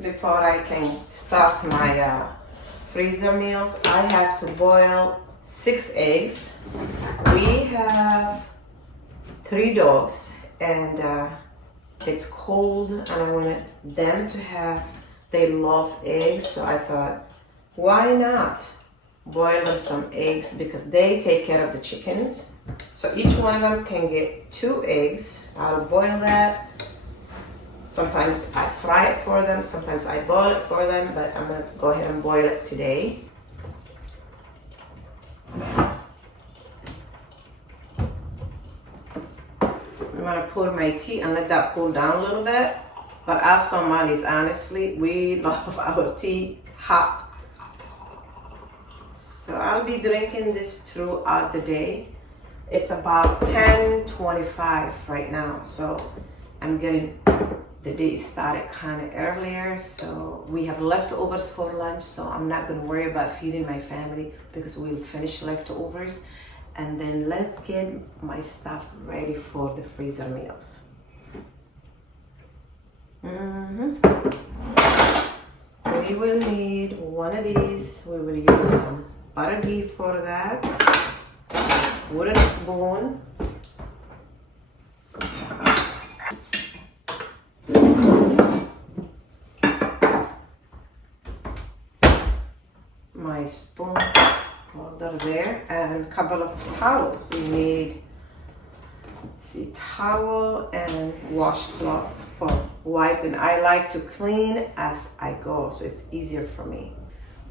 Before I can start my freezer meals, I have to boil 6 eggs. We have 3 dogs and it's cold and I wanted them to have, they love eggs, so I thought, why not boil them some eggs because they take care of the chickens. So each one of them can get 2 eggs. I'll boil that. Sometimes I fry it for them, sometimes I boil it for them, but I'm gonna go ahead and boil it today. I'm gonna pour my tea and let that cool down a little bit. But as Somalis, honestly, we love our tea hot. So I'll be drinking this throughout the day. It's about 10:25 right now, so I'm getting the day started kind of earlier. So we have leftovers for lunch, so I'm not gonna worry about feeding my family because we'll finish leftovers. And then let's get my stuff ready for the freezer meals. We will need one of these. We will use some butter beef for that. Wooden spoon. My spoon holder there and a couple of towels. We need, let's see, towel and washcloth for wiping. I like to clean as I go, so it's easier for me.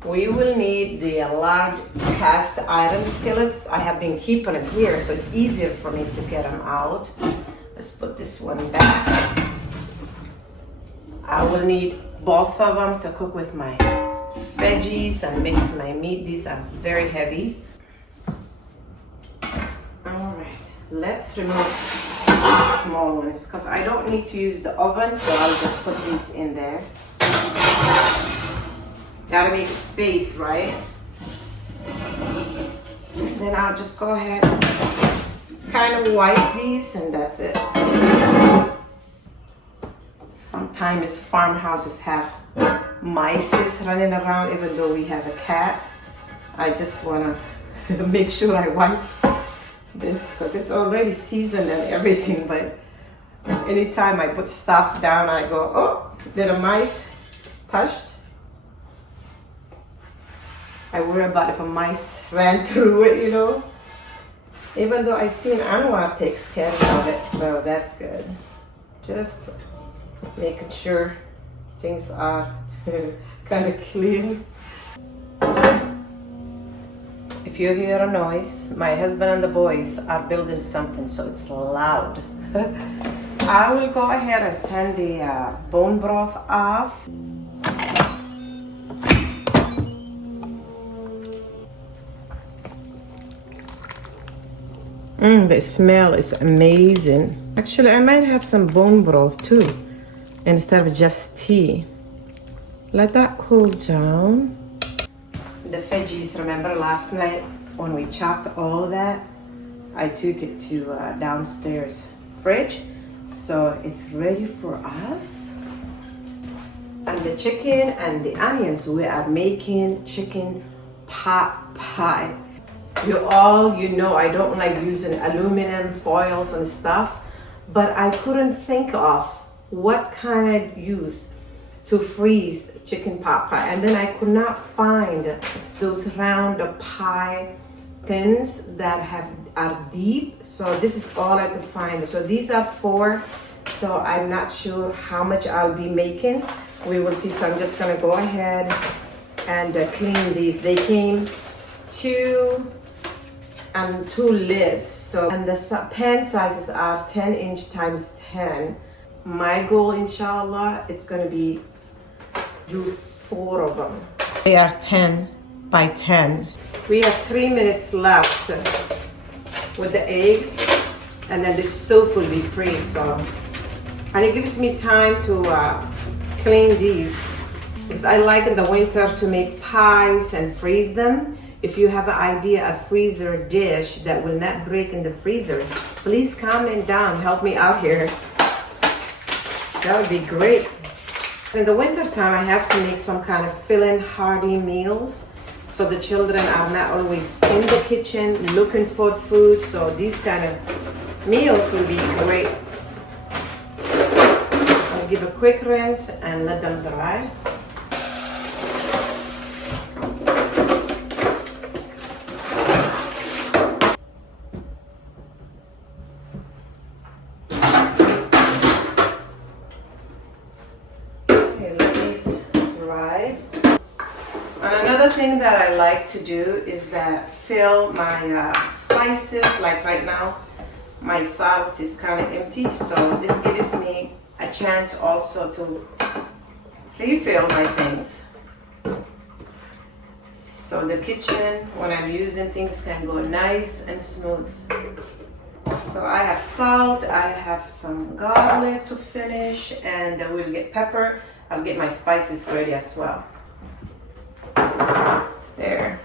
We will need the large cast iron skillets. I have been keeping them here, so it's easier for me to get them out. Let's put this one back. I will need both of them to cook with my veggies and mix my meat. These are very heavy. All right, let's remove these small ones because I don't need to use the oven, so I'll just put these in there. Gotta make space, right? Then I'll just go ahead, kind of wipe these, and that's it. Sometimes farmhouses have mice running around, even though we have a cat. I just wanna make sure I wipe this because it's already seasoned and everything, but anytime I put stuff down, I go, oh, did a mice touched? I worry about if a mice ran through it, you know. Even though I seen Anwar takes care of it, so that's good. Just making sure things are kind of clean. If you hear a noise, my husband and the boys are building something, so it's loud. I will go ahead and turn the bone broth off. The smell is amazing. Actually, I might have some bone broth too, instead of just tea. Let that cool down. The veggies, remember last night when we chopped all that, I took it to downstairs fridge, so it's ready for us. And the chicken and the onions, we are making chicken pot pie. You know I don't like using aluminum foils and stuff, but I couldn't think of what kind I'd use to freeze chicken pot pie, and then I could not find those round pie tins that are deep, so this is all I could find. So these are 4, so I'm not sure how much I'll be making. We will see. So I'm just gonna go ahead and clean these. They came 2 lids, so, and the pan sizes are 10-inch times 10. My goal, inshallah, it's gonna be do 4 of them. They are 10 by 10. We have 3 minutes left with the eggs, and then the stove will be free. So, and it gives me time to clean these because I like in the winter to make pies and freeze them. If you have an idea, a freezer dish that will not break in the freezer, please comment down, help me out here. That would be great. In the winter time, I have to make some kind of filling, hearty meals. So the children are not always in the kitchen looking for food. So these kind of meals will be great. I'll give a quick rinse and let them dry. And another thing that I like to do is that fill my spices. Like right now, my salt is kind of empty, so this gives me a chance also to refill my things. So the kitchen, when I'm using things, can go nice and smooth. So I have salt, I have some garlic to finish, and we'll get pepper. I'll get my spices ready as well. There.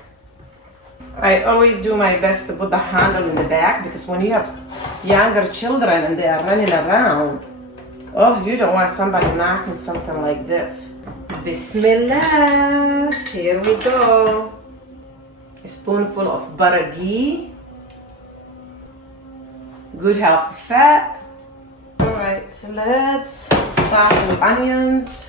I always do my best to put the handle in the back, because when you have younger children and they are running around, oh, you don't want somebody knocking something like this. Bismillah. Here we go. A spoonful of butter ghee. Good healthy fat. Alright, so let's start with onions.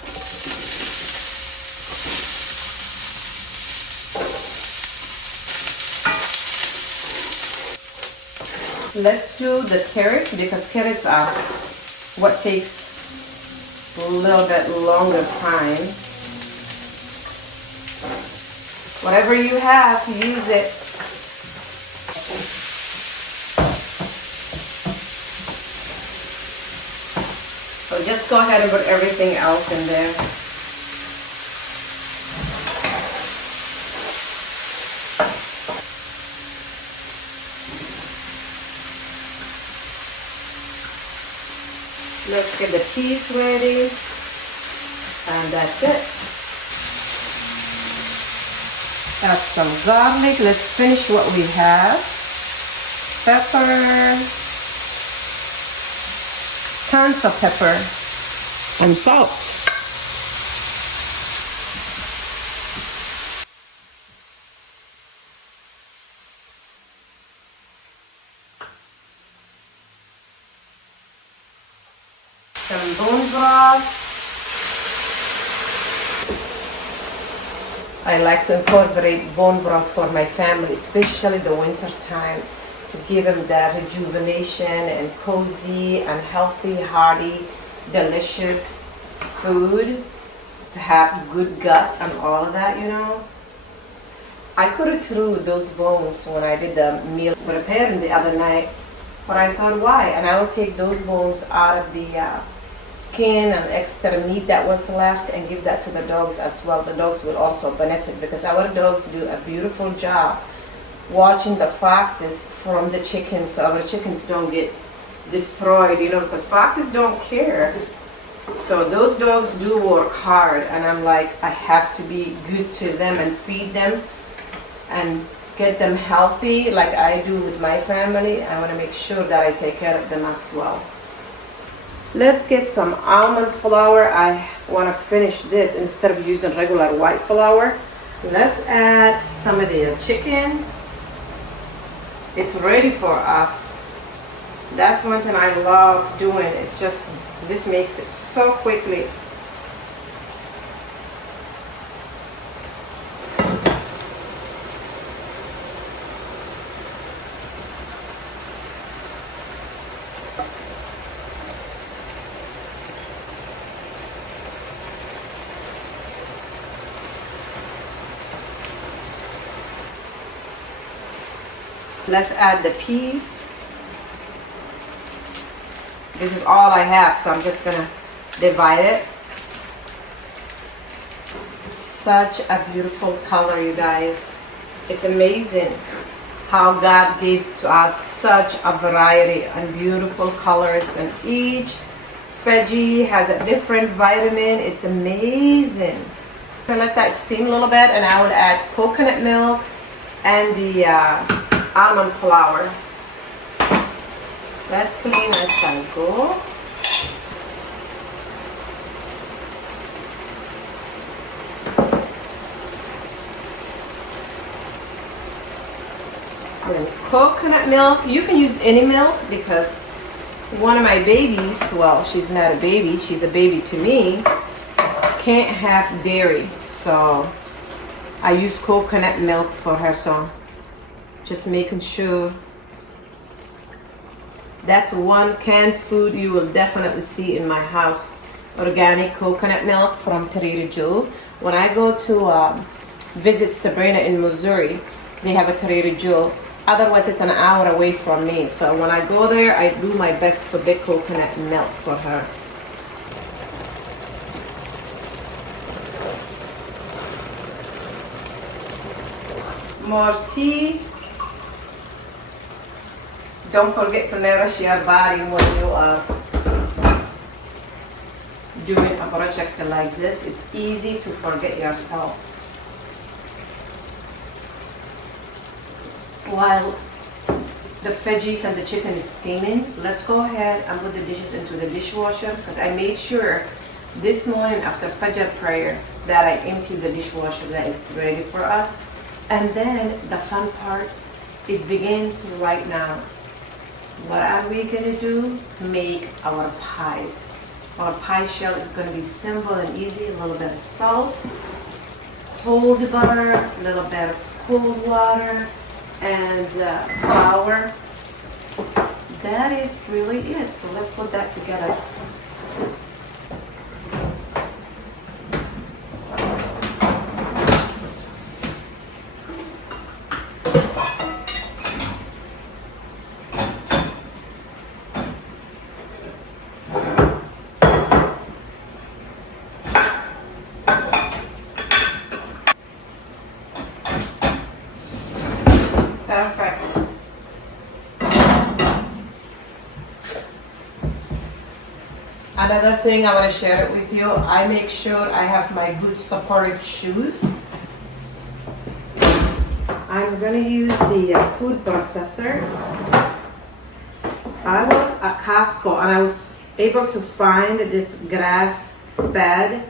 Let's do the carrots, because carrots are what takes a little bit longer time. Whatever you have, use it. So just go ahead and put everything else in there. Let's get the peas ready, and that's it. Add some garlic. Let's finish what we have. Pepper, tons of pepper, and salt. Some bone broth. I like to incorporate bone broth for my family, especially the winter time, to give them that rejuvenation and cozy and healthy, hearty, delicious food, to have good gut and all of that, you know. I could have threw those bones when I did the meal preparing the other night, but I thought, why? And I will take those bones out of the skin and extra meat that was left and give that to the dogs as well. The dogs will also benefit, because our dogs do a beautiful job watching the foxes from the chickens, so our chickens don't get destroyed, you know, because foxes don't care. So those dogs do work hard, and I'm like, I have to be good to them and feed them and get them healthy like I do with my family. I want to make sure that I take care of them as well. Let's get some almond flour. I want to finish this instead of using regular white flour. Let's add some of the chicken. It's ready for us. That's one thing I love doing. It's just, this makes it so quickly. Let's add the peas. This is all I have, so I'm just gonna divide it. Such a beautiful color, you guys. It's amazing how God gave to us such a variety and beautiful colors, and each veggie has a different vitamin. It's amazing. I'm gonna let that steam a little bit, and I will add coconut milk and the almond flour. Let's clean as I go. Then coconut milk. You can use any milk because one of my babies, well, she's not a baby, she's a baby to me, can't have dairy. So I use coconut milk for her. So just making sure. That's one canned food you will definitely see in my house. Organic coconut milk from Trader Joe. When I go to visit Sabrina in Missouri, they have a Trader Joe. Otherwise, it's an hour away from me. So when I go there, I do my best to get coconut milk for her. More tea. Don't forget to nourish your body when you are doing a project like this. It's easy to forget yourself. While the veggies and the chicken is steaming, let's go ahead and put the dishes into the dishwasher, because I made sure this morning after Fajr prayer that I emptied the dishwasher, that it's ready for us. And then the fun part, it begins right now. What are we gonna do? Make our pies. Our pie shell is gonna be simple and easy. A little bit of salt, cold butter, a little bit of cold water, and flour. That is really it. So let's put that together. Perfect. Another thing I want to share it with you, I make sure I have my good supportive shoes. I'm going to use the food processor. I was at Costco and I was able to find this grass-fed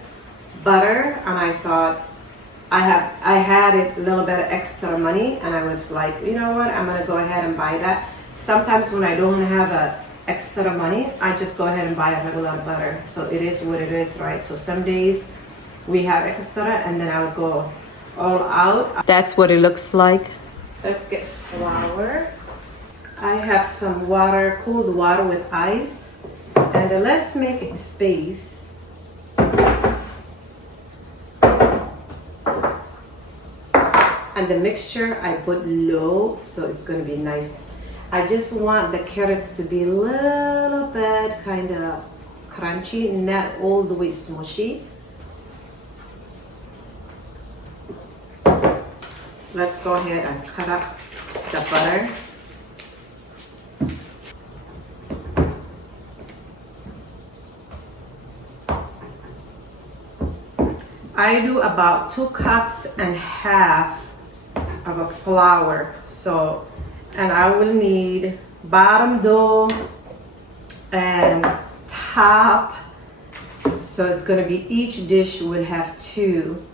butter, and I thought, I had a little bit of extra money, and I was like, you know what, I'm gonna go ahead and buy that. Sometimes when I don't have extra money, I just go ahead and buy a regular butter. So it is what it is, right? So some days we have extra, and then I'll go all out. That's what it looks like. Let's get flour. I have some water, cold water with ice, and let's make it space. And the mixture I put low, so it's going to be nice. I just want the carrots to be a little bit kind of crunchy, not all the way smushy. Let's go ahead and cut up the butter. I do about 2.5 cups of a flour. So, and I will need bottom dough and top. So it's going to be, each dish will have 2.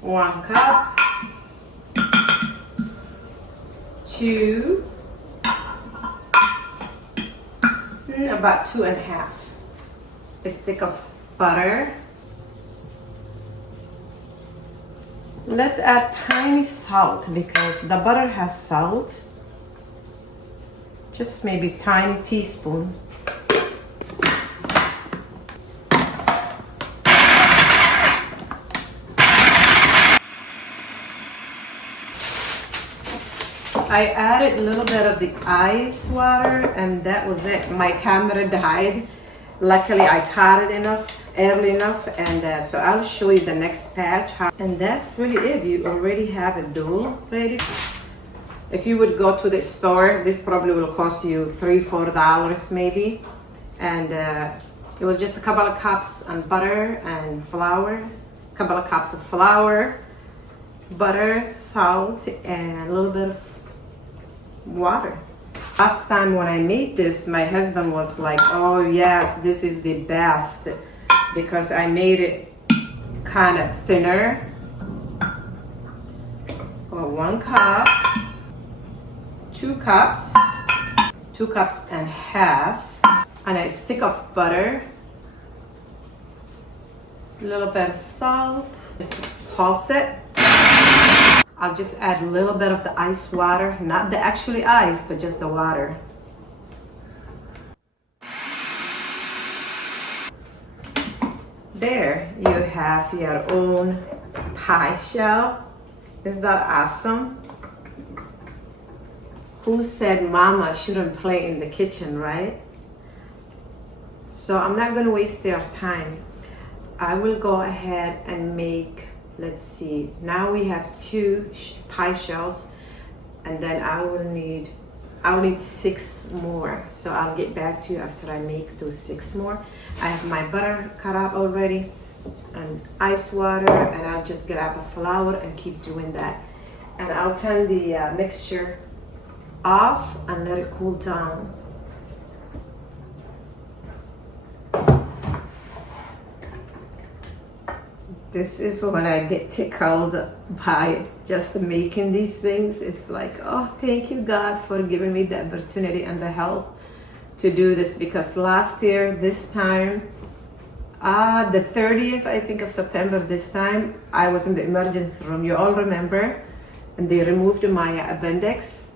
One cup, 2, about 2.5. A stick of butter. Let's add tiny salt because the butter has salt. Just maybe tiny teaspoon. I added a little bit of the ice water, and that was it. My camera died. Luckily, I caught it early enough, and so I'll show you the next batch. And that's really it. You already have a dough ready. If you would go to the store, this probably will cost you $3-4 maybe. And it was just a couple of cups and butter and flour, a couple of cups of flour, butter, salt, and a little bit of water. Last time when I made this, my husband was like, oh yes, this is the best. because I made it kind of thinner. Or 1 cup, 2 cups, 2.5 cups, and a stick of butter, a little bit of salt, just pulse it. I'll just add a little bit of the ice water, not the actually ice, but just the water. There you have your own pie shell. Is that awesome? Who said mama shouldn't play in the kitchen, right? So I'm not gonna waste your time. I will go ahead and make, let's see, now we have 2 pie shells, and then I'll need 6 more. So I'll get back to you after I make those 6 more. I have my butter cut up already, and ice water, and I'll just grab a flour and keep doing that. And I'll turn the mixture off and let it cool down. This is when I get tickled by just making these things. It's like, oh, thank you God for giving me the opportunity and the health to do this, because last year this time, the 30th, I think, of September this time, I was in the emergency room. You all remember, and they removed my appendix.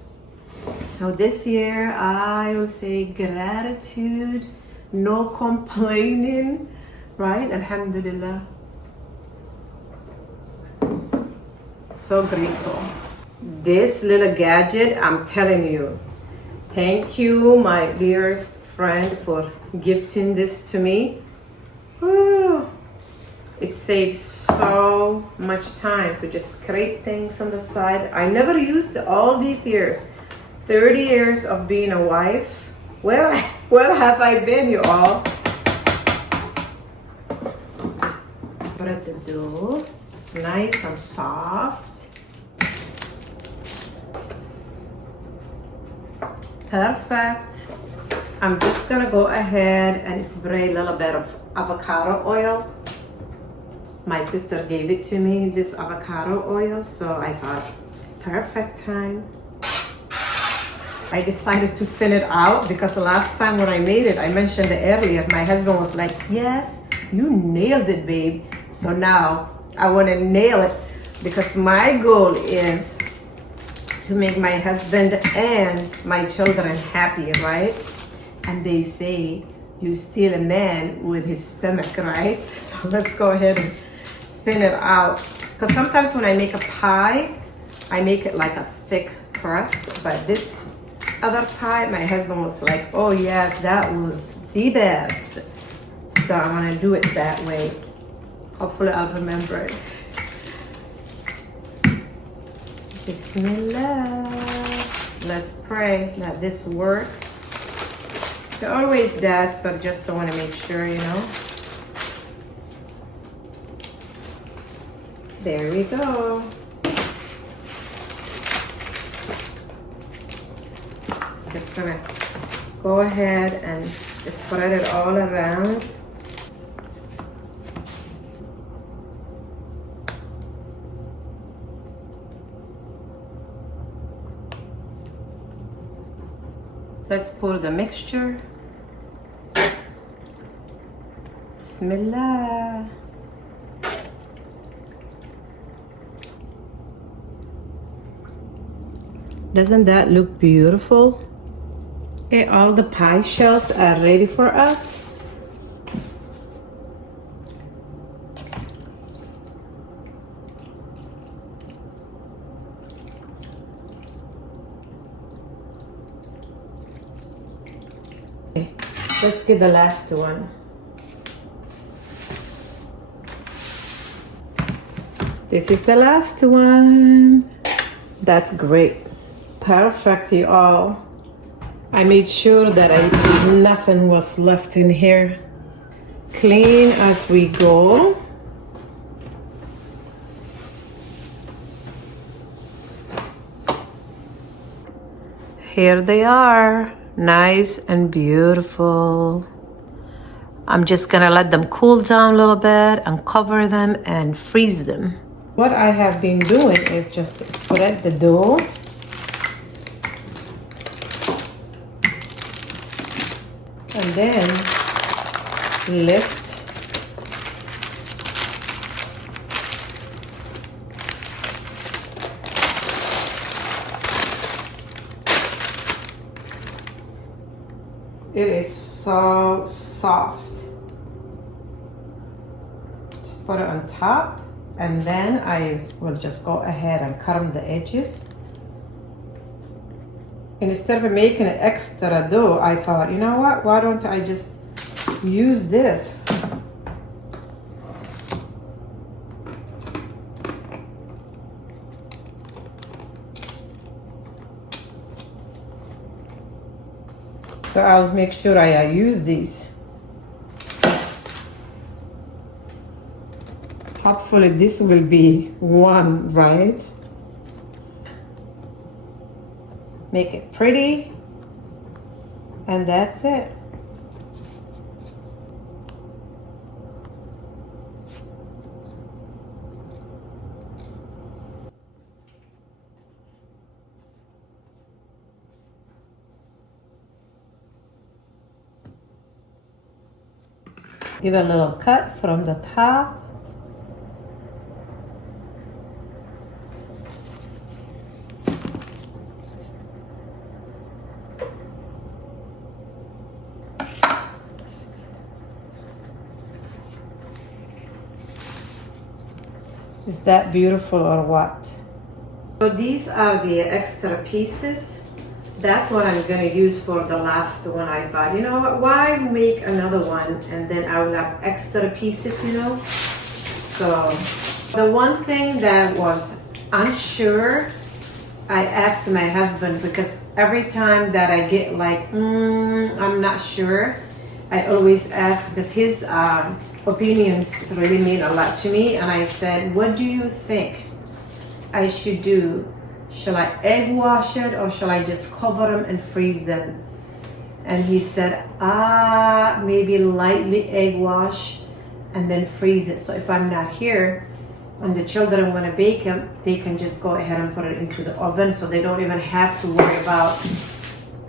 So this year, I will say gratitude, no complaining, right? Alhamdulillah. So grateful. This little gadget, I'm telling you, thank you, my dearest friend, for gifting this to me. Whew. It saves so much time to just scrape things on the side. I never used all these years, 30 years of being a wife. Where have I been, you all? Spread the dough. It's nice and soft. Perfect. I'm just gonna go ahead and spray a little bit of avocado oil. My sister gave it to me, this avocado oil, so I thought, perfect time. I decided to thin it out because the last time when I made it, I mentioned it earlier, my husband was like, yes, you nailed it, babe. So now I wanna nail it, because my goal is to make my husband and my children happy, right? And they say you steal a man with his stomach, right? So let's go ahead and thin it out. Because sometimes when I make a pie, I make it like a thick crust, but this other pie, my husband was like, oh yes, that was the best. So I'm gonna do it that way. Hopefully I'll remember it. Bismillah. Let's pray that this works. It always does, but just don't want to make sure, you know. There we go. Just gonna go ahead and spread it all around. Let's pour the mixture. Bismillah. Doesn't that look beautiful? Okay, all the pie shells are ready for us. Okay, let's get the last one. This is the last one. That's great. Perfect, you all. I made sure that nothing was left in here. Clean as we go. Here they are, nice and beautiful. I'm just gonna let them cool down a little bit and cover them and freeze them. What I have been doing is just spread the dough. And then lift. It is so soft. Just put it on top, and then I will just go ahead and cut them the edges. And instead of making an extra dough, I thought, you know what? Why don't I just use this? So I'll make sure I use these. Hopefully this will be one, right? Make it pretty, and that's it. Give a little cut from the top. Is that beautiful or what? So these are the extra pieces. That's what I'm gonna use for the last one. I thought, you know what, why make another one and then I will have extra pieces, you know? So the one thing that was unsure, I asked my husband, because every time that I get like, I'm not sure, I always ask, because his opinions really mean a lot to me. And I said, what do you think I should do? Shall I egg wash it or shall I just cover them and freeze them? And he said, maybe lightly egg wash and then freeze it. So if I'm not here and the children want to bake them, they can just go ahead and put it into the oven, so they don't even have to worry about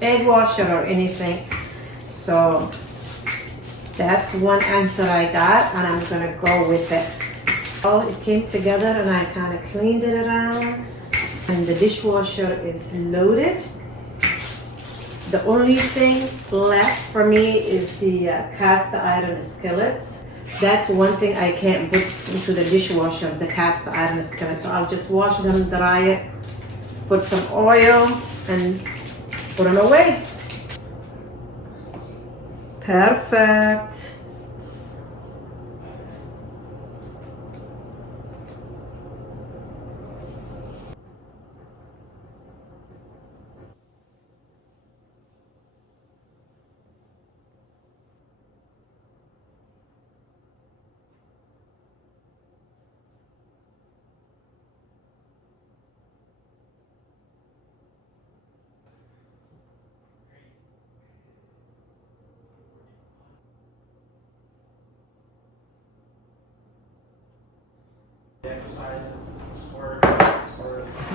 egg wash it or anything. So that's one answer I got, and I'm gonna go with it. Oh, it came together and I kind of cleaned it around. And the dishwasher is loaded. The only thing left for me is the cast iron skillets. That's one thing I can't put into the dishwasher, the cast iron skillets. So I'll just wash them, dry it, put some oil, and put them away. Perfect.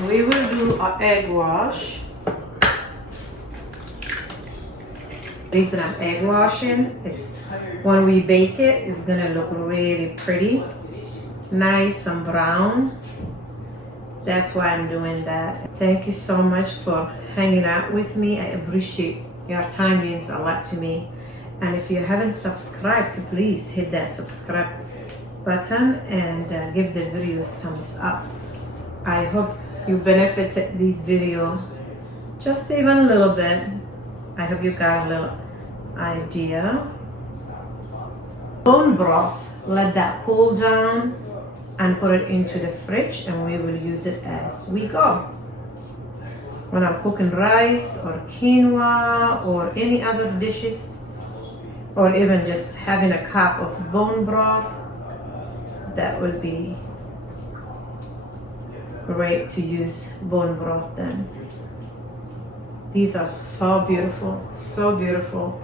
We will do an egg wash. The reason I'm egg washing is when we bake it, it's gonna look really pretty, nice and brown. That's why I'm doing that. Thank you so much for hanging out with me. I appreciate your time, means a lot to me. And if you haven't subscribed, please hit that subscribe button and give the videos thumbs up. I hope you benefited this video just even a little bit. I hope you got a little idea. Bone broth, let that cool down and put it into the fridge, and we will use it as we go. When I'm cooking rice or quinoa or any other dishes, or even just having a cup of bone broth, that will be great to use bone broth then. These are so beautiful,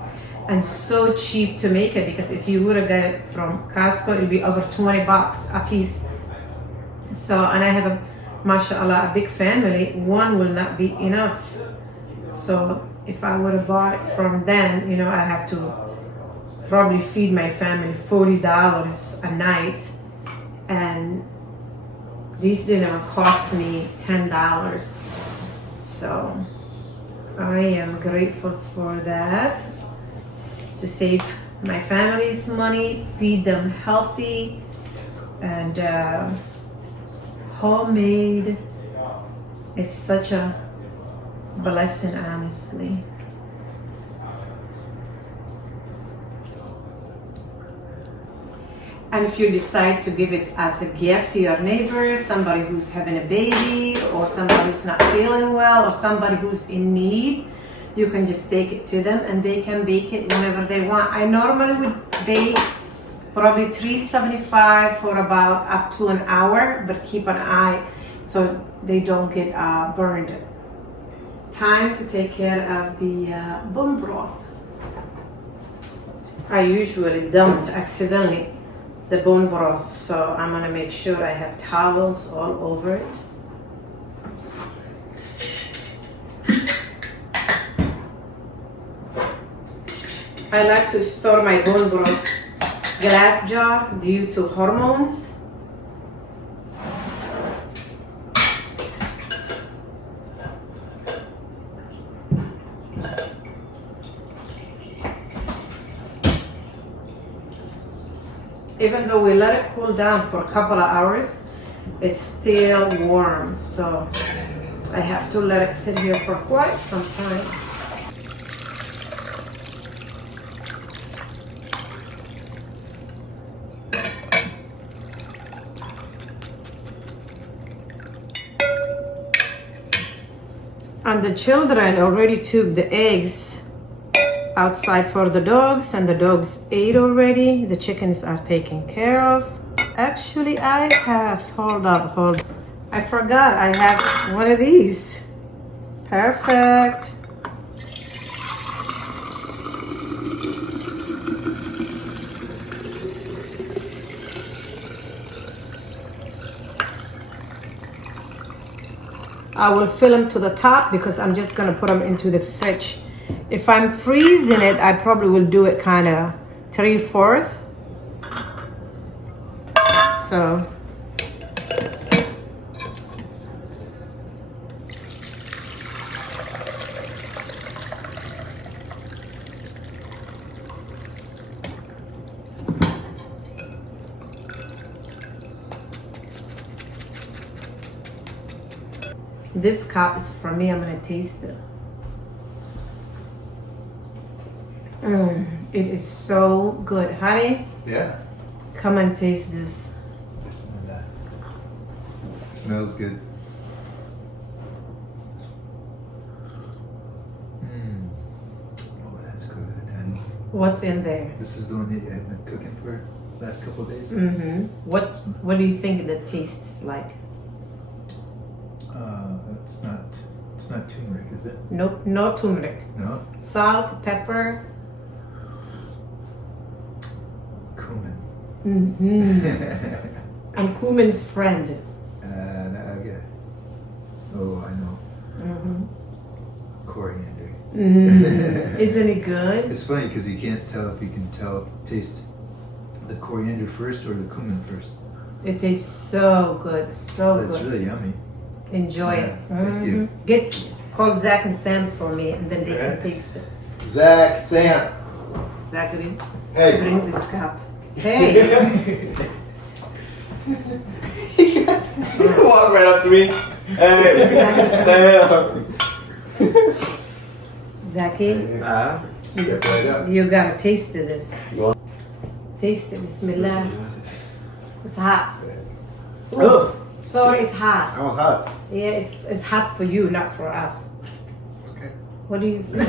and so cheap to make it, because if you would have got it from Costco, it'd be over 20 bucks a piece. So, and I have a, mashallah, a big family, one will not be enough. So if I would have bought it from them, you know, I have to probably feed my family $40 a night, and these didn't even cost me $10. So I am grateful for that, to save my family's money, feed them healthy, and homemade. It's such a blessing, honestly. And if you decide to give it as a gift to your neighbor, somebody who's having a baby, or somebody who's not feeling well, or somebody who's in need, you can just take it to them and they can bake it whenever they want. I normally would bake probably $3.75 for about up to an hour, but keep an eye so they don't get burned. Time to take care of the bone broth. I usually dumped accidentally the bone broth, so I'm gonna make sure I have towels all over it. I like to store my bone broth glass jar due to hormones. Even though we let it cool down for a couple of hours, it's still warm, so I have to let it sit here for quite some time. And the children already took the eggs outside for the dogs, and the dogs ate already. The chickens are taken care of. Actually, I have, hold up. I forgot I have one of these. Perfect. I will fill them to the top because I'm just gonna put them into the fridge. If I'm freezing it, I probably will do it kind of 3/4. So this cup is for me. I'm gonna taste it. It is so good, honey. Yeah. Come and taste this. Some of that. It smells good. Oh, that's good, honey. What's in there? This is the one that you have been cooking for the last couple of days. What do you think the taste is like? It's not turmeric, is it? Nope, no turmeric. No. Salt, pepper. Cumin. I'm cumin's friend. Okay. Oh, I know. Coriander. Isn't it good? It's funny because you can't tell if you can taste the coriander first or the cumin first. It tastes so good, so It's good. really yummy. Enjoy it. Thank you. Call Zach and Sam for me, and then they can taste it. Zach, Sam. Zachary, Hey. bring this cup. Hey. Walk right up to me. Hey, Sam. Zachy, Step right up. you gotta taste this. You want- Taste it, bismillah. It's hot. Oh, Sorry, it's hot. that was hot. Yeah, it's hot for you, not for us. Okay. What do you think?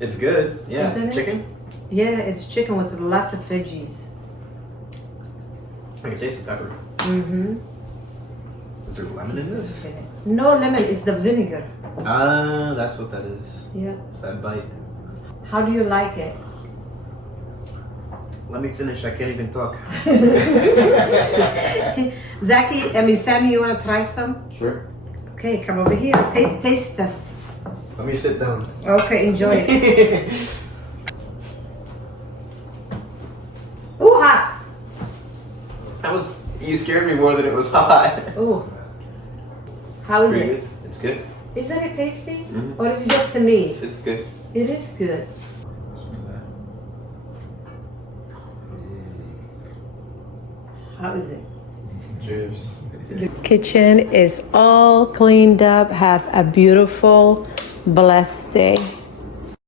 It's good. Yeah. Isn't it? Chicken? Yeah, it's chicken with lots of veggies. I can taste the pepper. Mm-hmm. Is there lemon in this? Okay. No lemon, it's the vinegar. Ah, that's what that is. Yeah. It's that bite. How do you like it? Let me finish. I can't even talk. Sammy, you want to try some? Sure. Okay, come over here. Taste test. Let me sit down. Okay, enjoy it. Ooh, hot. You scared me more than it was hot. Ooh. How is Pretty it? good. It's good. Isn't it tasty? Mhm. Or is it just to me? It's good. It is good. How is it? Cheers. The kitchen is all cleaned up. Have a beautiful, blessed day.